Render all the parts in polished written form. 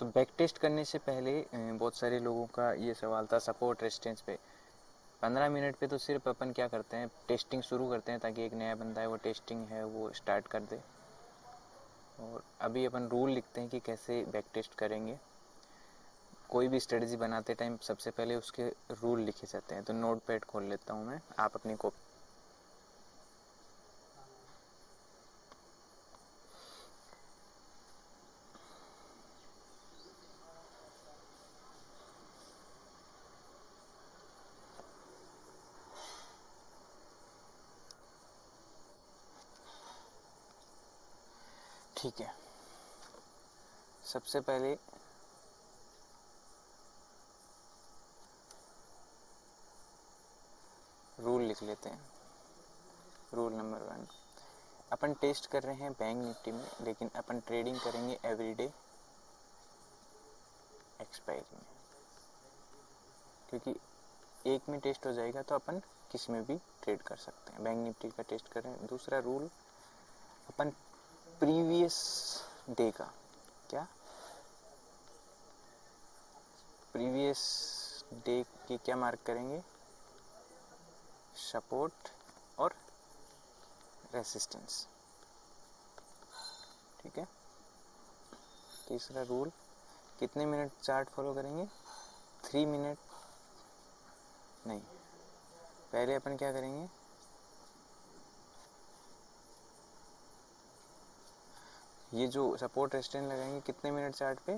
तो back test करने से पहले बहुत सारे लोगों का ये सवाल था सपोर्ट रेजिस्टेंस पे। 15 मिनट पे तो सिर्फ अपन क्या करते हैं, टेस्टिंग शुरू करते हैं ताकि एक नया बंदा है वो टेस्टिंग है वो स्टार्ट कर दे। और अभी अपन रूल लिखते हैं कि कैसे बैक टेस्ट करेंगे। कोई भी स्ट्रेटजी बनाते टाइम सबसे पहले उसके रूल लिखे जाते हैं। तो नोट पैड खोल लेता हूँ मैं, आप अपनी कॉपी। ठीक है, सबसे पहले रूल लिख लेते हैं। रूल नंबर 1, अपन टेस्ट कर रहे हैं बैंक निफ्टी में, लेकिन अपन ट्रेडिंग करेंगे एवरीडे एक्सपायरी में, क्योंकि एक में टेस्ट हो जाएगा तो अपन किसी में भी ट्रेड कर सकते हैं। बैंक निफ्टी का टेस्ट कर रहे हैं। दूसरा रूल, अपन प्रीवियस डे का क्या प्रीवियस डे के क्या मार्क करेंगे, सपोर्ट और रेसिस्टेंस। ठीक है। तीसरा रूल, कितने मिनट चार्ट फॉलो करेंगे, 3 मिनट नहीं, पहले अपन क्या करेंगे, ये जो सपोर्ट रेजिस्टेंस लगाएंगे कितने मिनट चार्ट पे,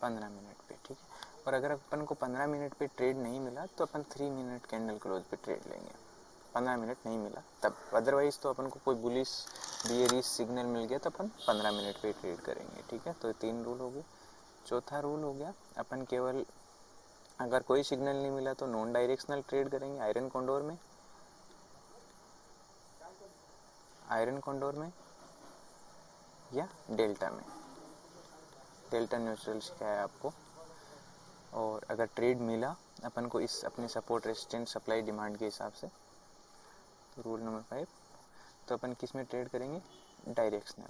15 मिनट पे। ठीक है। और अगर अपन को 15 मिनट पे ट्रेड नहीं मिला तो अपन 3 मिनट कैंडल क्लोज पे ट्रेड लेंगे। 15 मिनट नहीं मिला तब, अदरवाइज तो अपन को कोई बुलिश बियरिश सिग्नल मिल गया तो अपन 15 मिनट पे ट्रेड करेंगे। ठीक है। तो 3 रूल हो गए। चौथा रूल हो गया, अपन केवल अगर कोई सिग्नल नहीं मिला तो नॉन डायरेक्शनल ट्रेड करेंगे आयरन कॉन्डोर में, या डेल्टा में। डेल्टा न्यूट्रल सिखाया आपको। और अगर ट्रेड मिला अपन को इस अपने सपोर्ट रेजिस्टेंस सप्लाई डिमांड के हिसाब से, तो रूल नंबर 5, तो अपन किस में ट्रेड करेंगे, डायरेक्शनल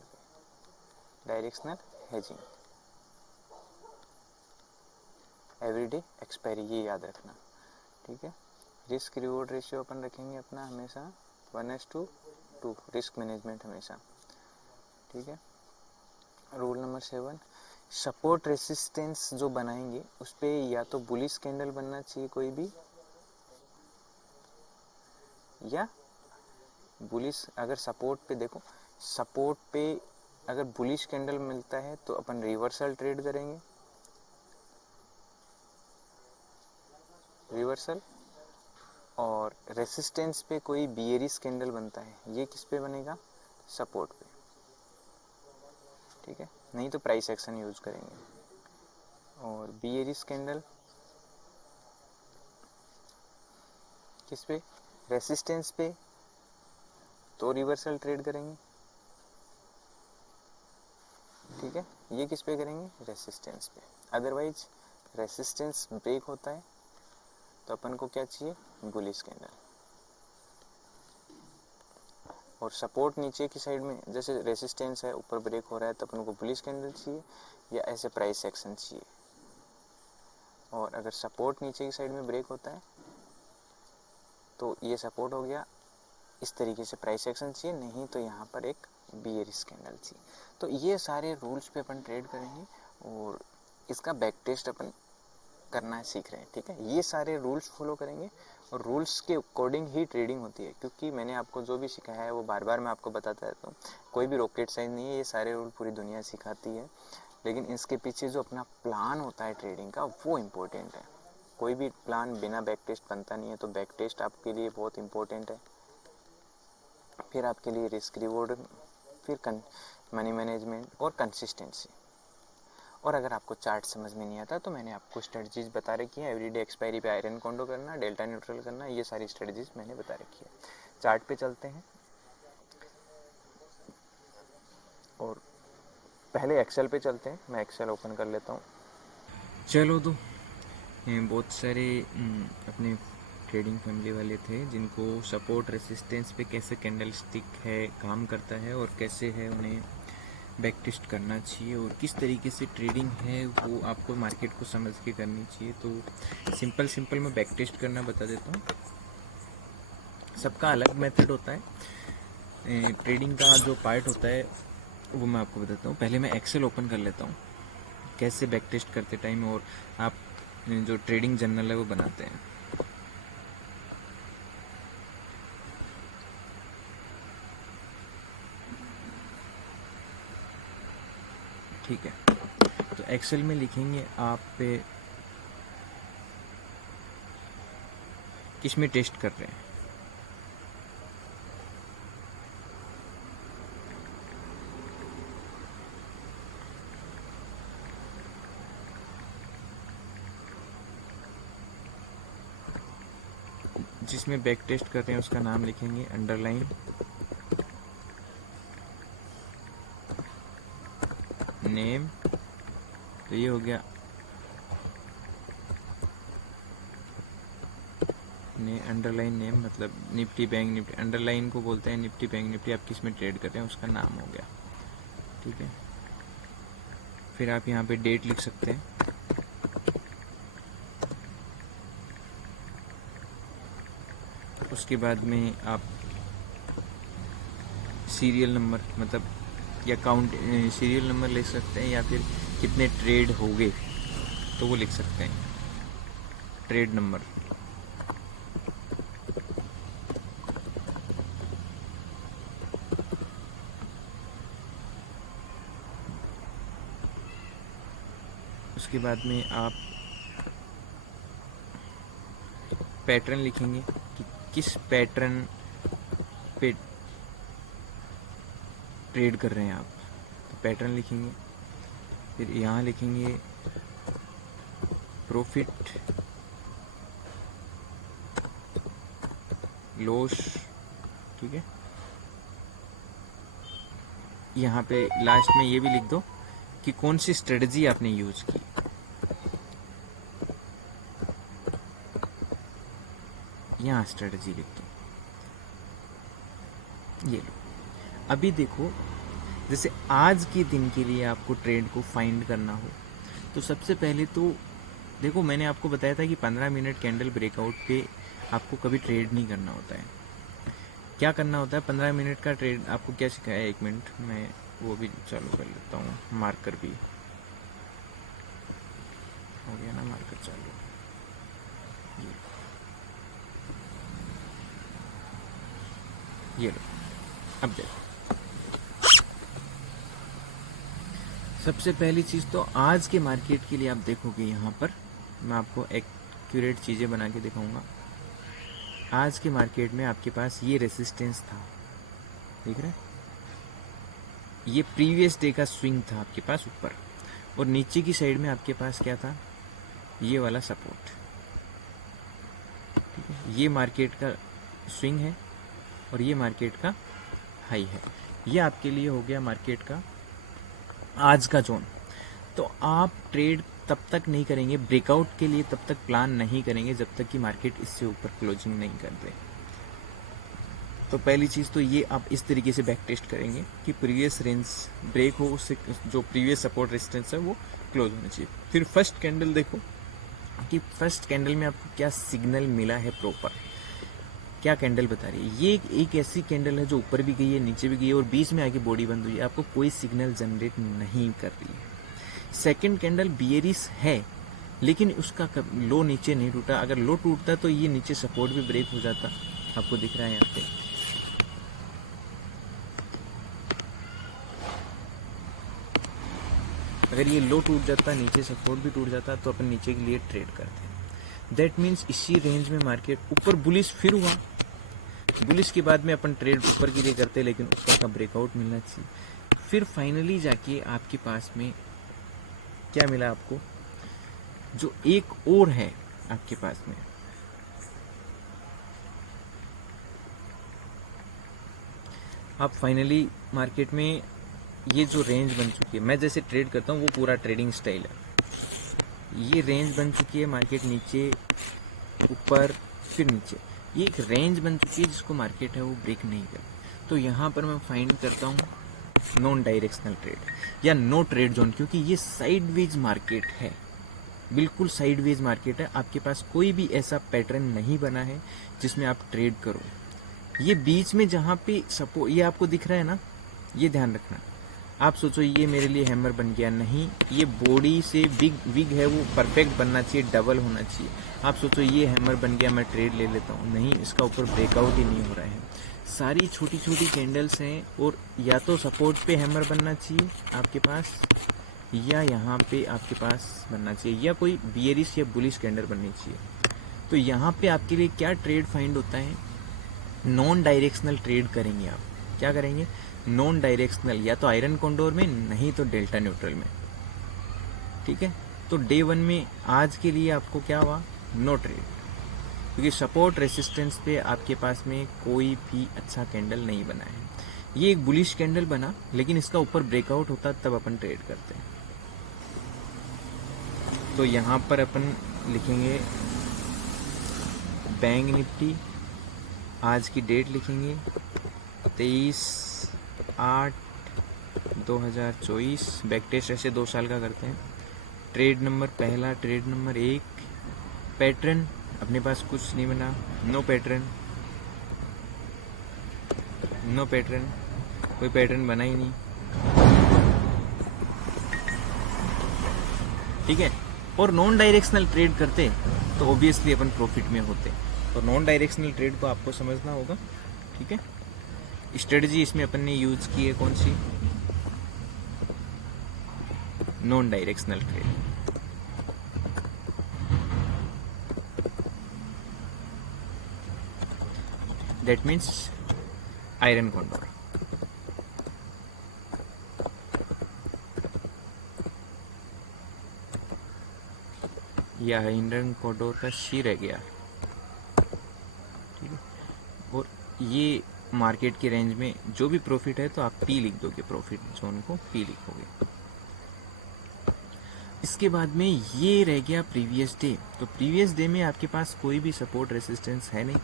हेजिंग एवरीडे एक्सपायरी, ये याद रखना। ठीक है। रिस्क रिवॉर्ड रेशियो अपन रखेंगे अपना हमेशा 1:2, रिस्क मैनेजमेंट हमेशा। ठीक है। रूल नंबर 7, सपोर्ट रेसिस्टेंस जो बनाएंगे उस पर या तो बुलिश कैंडल बनना चाहिए कोई भी, या बुलिश, अगर सपोर्ट पे देखो, सपोर्ट पे अगर बुलिश कैंडल मिलता है तो अपन रिवर्सल ट्रेड करेंगे, रिवर्सल। और रेसिस्टेंस पे कोई बियरिश कैंडल बनता है, ये किस पे बनेगा, सपोर्ट पे। ठीक है। नहीं तो प्राइस एक्शन यूज करेंगे। और बियरिश कैंडल किस पे, रेसिस्टेंस पे, तो रिवर्सल ट्रेड करेंगे। ठीक है। ये किस पे करेंगे, रेसिस्टेंस पे। अदरवाइज रेसिस्टेंस ब्रेक होता है तो अपन को क्या चाहिए, बुलिश कैंडल। और सपोर्ट नीचे की साइड में, जैसे रेसिस्टेंस है ऊपर ब्रेक हो रहा है तो अपन को बुलिश कैंडल चाहिए, या ऐसे प्राइस एक्शन चाहिए। और अगर सपोर्ट नीचे की साइड में ब्रेक होता है तो ये सपोर्ट हो गया, इस तरीके से प्राइस एक्शन चाहिए, नहीं तो यहाँ पर एक बियरिश कैंडल चाहिए। तो ये सारे रूल्स पे अपन ट्रेड करेंगे और इसका बैक टेस्ट अपन करना सीख रहे हैं। ठीक है। ये सारे रूल्स फॉलो करेंगे और रूल्स के अकॉर्डिंग ही ट्रेडिंग होती है, क्योंकि मैंने आपको जो भी सिखाया है वो बार बार मैं आपको बताता रहता हूँ। कोई भी रॉकेट साइंस नहीं है, ये सारे रूल पूरी दुनिया सिखाती है, लेकिन इसके पीछे जो अपना प्लान होता है ट्रेडिंग का वो इम्पोर्टेंट है। कोई भी प्लान बिना बैक टेस्ट बनता नहीं है, तो बैक टेस्ट आपके लिए बहुत इम्पोर्टेंट है। फिर आपके लिए रिस्क रिवॉर्ड, फिर मनी मैनेजमेंट और कंसिस्टेंसी। और अगर आपको चार्ट समझ में नहीं आता तो मैंने आपको स्ट्रेटजीज बता रखी है। एवरीडे एक्सपायरी पे आयरन कॉन्डो करना, डेल्टा न्यूट्रल करना, ये सारी स्ट्रेटजीज मैंने बता रखी है। चार्ट पे चलते हैं और पहले एक्सेल पे चलते हैं। मैं एक्सेल ओपन कर लेता हूँ। चलो, तो बहुत सारे अपने ट्रेडिंग फैमिली वाले थे जिनको सपोर्ट रेसिस्टेंस पे कैसे कैंडल स्टिक है काम करता है और कैसे है उन्हें बैक टेस्ट करना चाहिए और किस तरीके से ट्रेडिंग है वो आपको मार्केट को समझ के करनी चाहिए। तो सिंपल मैं बैक टेस्ट करना बता देता हूँ। सबका अलग मेथड होता है। ट्रेडिंग का जो पार्ट होता है वो मैं आपको बताता हूँ। पहले मैं एक्सेल ओपन कर लेता हूँ कैसे बैक टेस्ट करते टाइम और आप जो ट्रेडिंग जर्नल है वो बनाते हैं। ठीक है, तो एक्सेल में लिखेंगे आप किस में टेस्ट कर रहे हैं। जिसमें बैक टेस्ट कर रहे हैं उसका नाम लिखेंगे, अंडरलाइन नेम। तो ये हो गया अंडरलाइन नेम, मतलब निफ्टी बैंक निफ्टी, अंडरलाइन को बोलते हैं निफ्टी बैंक निफ्टी। आप किस में ट्रेड कर रहे हैं उसका नाम हो गया। ठीक है, फिर आप यहाँ पे डेट लिख सकते हैं। उसके बाद में आप सीरियल नंबर, मतलब या काउंट सीरियल नंबर लिख सकते हैं, या फिर कितने ट्रेड हो गए तो वो लिख सकते हैं, ट्रेड नंबर। उसके बाद में आप पैटर्न लिखेंगे कि किस पैटर्न पे ट्रेड कर रहे हैं आप, तो पैटर्न लिखेंगे। फिर यहाँ लिखेंगे प्रॉफिट लॉस। ठीक है, यहाँ पे लास्ट में ये भी लिख दो कि कौन सी स्ट्रेटजी आपने यूज की। यहाँ स्ट्रेटजी लिख दो, ये लो। अभी देखो, जैसे आज के दिन के लिए आपको ट्रेड को फाइंड करना हो तो सबसे पहले तो देखो, मैंने आपको बताया था कि 15 मिनट कैंडल ब्रेकआउट पे आपको कभी ट्रेड नहीं करना होता है। क्या करना होता है 15 मिनट का ट्रेड, आपको क्या सिखाया है, 1 मिनट मैं वो भी चालू कर लेता हूँ। मार्कर भी हो गया ना, मार्कर चालू। ये लो, अब देखो, सबसे पहली चीज़ तो आज के मार्केट के लिए आप देखोगे, यहाँ पर मैं आपको एक्यूरेट चीज़ें बना के दिखाऊंगा। आज के मार्केट में आपके पास ये रेसिस्टेंस था, देख रहे हैं, ये प्रीवियस डे का स्विंग था आपके पास ऊपर, और नीचे की साइड में आपके पास क्या था, ये वाला सपोर्ट। ठीक है, ये मार्केट का स्विंग है और ये मार्केट का हाई है। ये आपके लिए हो गया मार्केट का आज का जोन। तो आप ट्रेड तब तक नहीं करेंगे, ब्रेकआउट के लिए तब तक प्लान नहीं करेंगे जब तक कि मार्केट इससे ऊपर क्लोजिंग नहीं कर दे। तो पहली चीज़ तो ये आप इस तरीके से बैक टेस्ट करेंगे कि प्रीवियस रेंज ब्रेक हो, उससे जो प्रीवियस सपोर्ट रेजिस्टेंस है वो क्लोज होना चाहिए। फिर फर्स्ट कैंडल देखो कि फर्स्ट कैंडल में आपको क्या सिग्नल मिला है, प्रॉपर क्या कैंडल बता रही है। ये एक ऐसी कैंडल है जो ऊपर भी गई है, नीचे भी गई है और बीच में आके बॉडी बंद हुई है, आपको कोई सिग्नल जनरेट नहीं कर रही है। सेकंड कैंडल बियरिश है, लेकिन उसका लो नीचे नहीं टूटा। अगर लो टूटता तो ये नीचे सपोर्ट भी ब्रेक हो जाता, आपको दिख रहा है यहाँ पे। अगर ये लो टूट जाता, नीचे सपोर्ट भी टूट जाता, तो अपन नीचे के लिए ट्रेड करते हैं। दैट मीन्स इसी रेंज में मार्केट ऊपर बुलिश फिर हुआ, बुलिश के बाद में अपन ट्रेड ऊपर के लिए करते हैं, लेकिन ऊपर का ब्रेकआउट मिलना चाहिए। फिर फाइनली जाके आपके पास में क्या मिला आपको, जो एक और है आपके पास में, आप फाइनली मार्केट में ये जो रेंज बन चुकी है, मैं जैसे ट्रेड करता हूँ वो पूरा ट्रेडिंग स्टाइल है। ये रेंज बन चुकी है, मार्केट नीचे ऊपर फिर नीचे, ये एक रेंज बन चुकी है जिसको मार्केट है वो ब्रेक नहीं कर। तो यहाँ पर मैं फाइंड करता हूँ नॉन डायरेक्शनल ट्रेड या नो ट्रेड जोन, क्योंकि ये साइडवेज मार्केट है, बिल्कुल साइडवेज मार्केट है। आपके पास कोई भी ऐसा पैटर्न नहीं बना है जिसमें आप ट्रेड करो। ये बीच में जहाँ पे सपोर्ट ये आपको दिख रहा है ना, ये ध्यान रखना। आप सोचो ये मेरे लिए हैमर बन गया, नहीं, ये बॉडी से विग है वो परफेक्ट बनना चाहिए, डबल होना चाहिए। आप सोचो ये हैमर बन गया, मैं ट्रेड ले लेता हूँ, नहीं, इसका ऊपर ब्रेकआउट ही नहीं हो रहा है। सारी छोटी छोटी कैंडल्स हैं और या तो सपोर्ट पे हैमर बनना चाहिए आपके पास, या यहाँ पे आपके पास बनना चाहिए, या कोई बियरिश या बुलिश कैंडल बननी चाहिए। तो यहाँ पे आपके लिए क्या ट्रेड फाइंड होता है, नॉन डायरेक्शनल ट्रेड करेंगे आप। क्या करेंगे, नॉन डायरेक्शनल, या तो आयरन कॉन्डोर में, नहीं तो डेल्टा न्यूट्रल में। ठीक है, तो डे 1 में आज के लिए आपको क्या हुआ, नो ट्रेड, क्योंकि सपोर्ट रेसिस्टेंस पे आपके पास में कोई भी अच्छा कैंडल नहीं बना है। ये एक बुलिश कैंडल बना, लेकिन इसका ऊपर ब्रेकआउट होता तब अपन ट्रेड करते हैं। तो यहाँ पर अपन लिखेंगे बैंक निफ्टी, आज की डेट लिखेंगे 23/8/2024, बैक टेस्ट ऐसे 2 साल का करते हैं। ट्रेड नंबर पहला, ट्रेड नंबर 1, पैटर्न अपने पास कुछ नहीं बना, नो पैटर्न, नो पैटर्न, कोई पैटर्न बना ही नहीं। ठीक है, और नॉन डायरेक्शनल ट्रेड करते तो ऑब्वियसली अपन प्रॉफिट में होते। और नॉन डायरेक्शनल ट्रेड को आपको समझना होगा। ठीक है, स्ट्रेटजी इसमें अपन ने यूज की है कौन सी, non directional trade. That means iron condor. या आयरन कॉन्डोर का शी रह गया। ठीक है, और ये मार्केट की रेंज में जो भी प्रॉफिट है तो आप पी लिख दोगे, प्रॉफिट जोन को पी लिखोगे। इसके बाद में ये रह गया प्रीवियस डे। तो प्रीवियस डे में आपके पास कोई भी सपोर्ट रेसिस्टेंस है नहीं,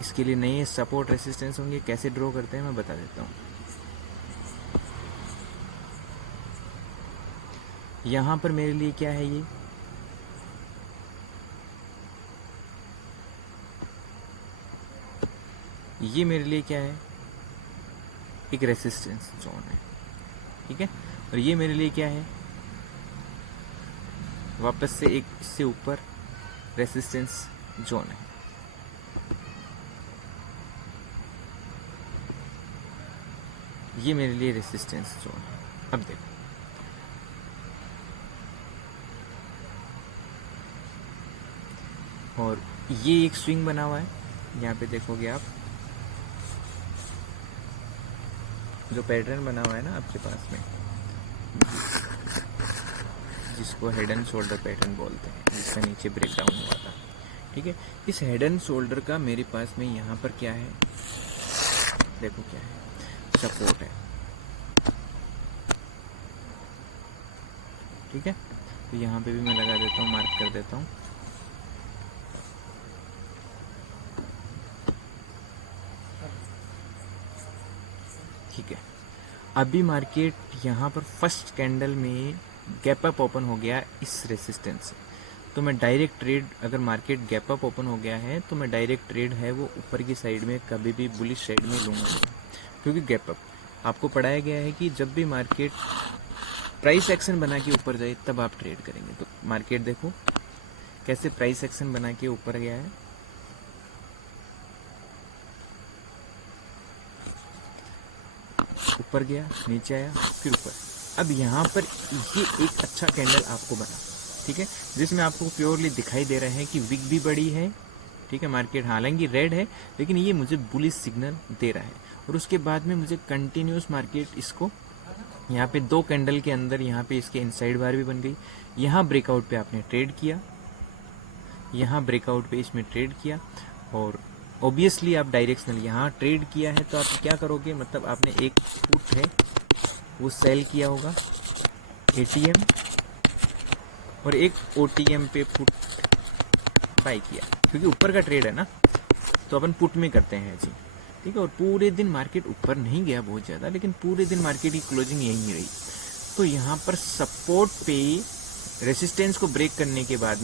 इसके लिए नए सपोर्ट रेसिस्टेंस होंगे। कैसे ड्रॉ करते हैं मैं बता देता हूँ। यहां पर मेरे लिए क्या है, ये मेरे लिए क्या है, एक रेसिस्टेंस जोन है। ठीक है, और ये मेरे लिए क्या है, वापस से एक इससे ऊपर रेसिस्टेंस जोन है। ये मेरे लिए रेसिस्टेंस जोन है। अब देखो, और ये एक स्विंग बना हुआ है, यहाँ पे देखोगे आप, जो पैटर्न बना हुआ है ना आपके पास में, जिसको हेड एंड शोल्डर पैटर्न बोलते हैं, जिसका नीचे ब्रेकडाउन हुआ था। ठीक है, इस हेड एंड शोल्डर का मेरे पास में यहाँ पर क्या है, देखो क्या है, सपोर्ट है। ठीक है, तो यहाँ पे भी मैं लगा देता हूँ, मार्क कर देता हूँ। ठीक है, अभी मार्केट यहाँ पर फर्स्ट कैंडल में गैप अप ओपन हो गया इस रेसिस्टेंस से, तो मैं डायरेक्ट ट्रेड, अगर मार्केट गैप अप ओपन हो गया है तो मैं डायरेक्ट ट्रेड है वो ऊपर की साइड में कभी भी बुलिश साइड में लूँगा, क्योंकि गैप अप आपको पढ़ाया गया है कि जब भी मार्केट प्राइस एक्शन बना के ऊपर जाए तब आप ट्रेड करेंगे। तो मार्केट देखो कैसे प्राइस एक्शन बना के ऊपर गया है, ऊपर गया, नीचे आया, फिर ऊपर। अब यहाँ पर ये एक अच्छा कैंडल आपको बना, ठीक है, जिसमें आपको प्योरली दिखाई दे रहा है कि विक भी बड़ी है। ठीक है, मार्केट हालांकि रेड है लेकिन ये मुझे बुलिश सिग्नल दे रहा है। और उसके बाद में मुझे कंटिन्यूस मार्केट इसको यहाँ पे 2 कैंडल के अंदर यहाँ पे इसके इनसाइड बार भी बन गई। यहाँ ब्रेकआउट पे आपने ट्रेड किया, यहाँ ब्रेकआउट पे इसमें ट्रेड किया, और ऑब्वियसली आप डायरेक्शनल यहाँ ट्रेड किया है तो आप क्या करोगे, मतलब आपने एक पुट है वो सेल किया होगा एटीएम, और एक ओटीएम पे पुट बाय किया, क्योंकि ऊपर का ट्रेड है ना तो अपन पुट में करते हैं जी। ठीक है। और पूरे दिन मार्केट ऊपर नहीं गया बहुत ज़्यादा, लेकिन पूरे दिन मार्केट की क्लोजिंग यहीं रही। तो यहाँ पर सपोर्ट पे रेसिस्टेंस को ब्रेक करने के बाद में